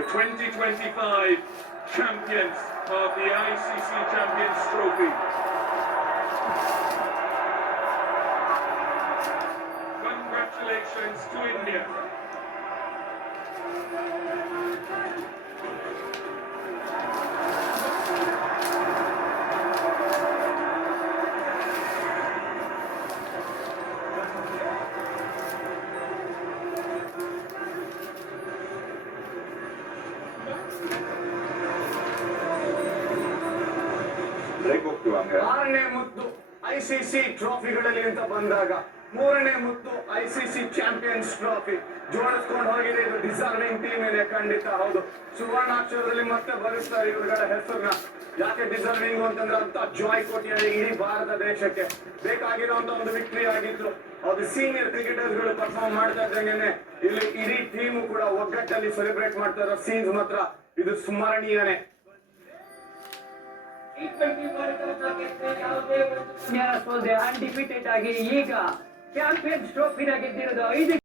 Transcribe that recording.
the 2025 champions of the ICC Champions Trophy. Congratulations to India. ಆರನೇ ಮುತ್ತು ICC ಟ್ರೋಫಿಗಳಲ್ಲಿ ಅಂತ ಬಂದಾಗ ಮೂರನೇ ಮುತ್ತು ಐಸಿಸಿ ಚಾಂಪಿಯನ್ಸ್ ಟ್ರೋಫಿ ಜೋಡಿಸ್ಕೊಂಡು ಹೋಗಿದೆ. ಇದು ಡಿಸರ್ವಿಂಗ್ ಟೀಮ್ ಇದೆ, ಖಂಡಿತ ಹೌದು. ಸುವರ್ಣಾಕ್ಷರದಲ್ಲಿ ಮತ್ತೆ ಬರೆಸ್ತಾರೆ ಇವುಗಳ ಹೆಸರನ್ನ. ಯಾಕೆ ಡಿಸರ್ವಿಂಗ್ ಅಂತಂದ್ರೆ ಅಂತ ಜಾಯ್ ಕೊಟ್ಟಿದ್ದಾರೆ ಇಡೀ ಭಾರತ ದೇಶಕ್ಕೆ ಬೇಕಾಗಿರುವಂತ ಒಂದು ವಿಕ್ಟರಿ ಆಗಿತ್ತು. ಅದು ಸೀನಿಯರ್ ಕ್ರಿಕೆಟರ್ಸ್ ಗಳು ಪರ್ಫಾರ್ಮ್ ಮಾಡ್ತಾ ಇದ್ದಂಗೆನೆ ಇಲ್ಲಿ ಇಡೀ ಟೀಮು ಕೂಡ ಒಗ್ಗಟ್ಟಲ್ಲಿ ಸೆಲೆಬ್ರೇಟ್ ಮಾಡ್ತಾ ಇರೋ ಸೀನ್ಸ್ ಮಾತ್ರ ಇದು ಸ್ಮರಣೀಯನೇ. ಅನ್ಡಿಫಿಟೆಡ್ ಆಗಿ ಈಗ ಚಾಂಪಿಯನ್ಸ್ ಟ್ರೋಫಿನ ಗೆದ್ದಿರೋದು 5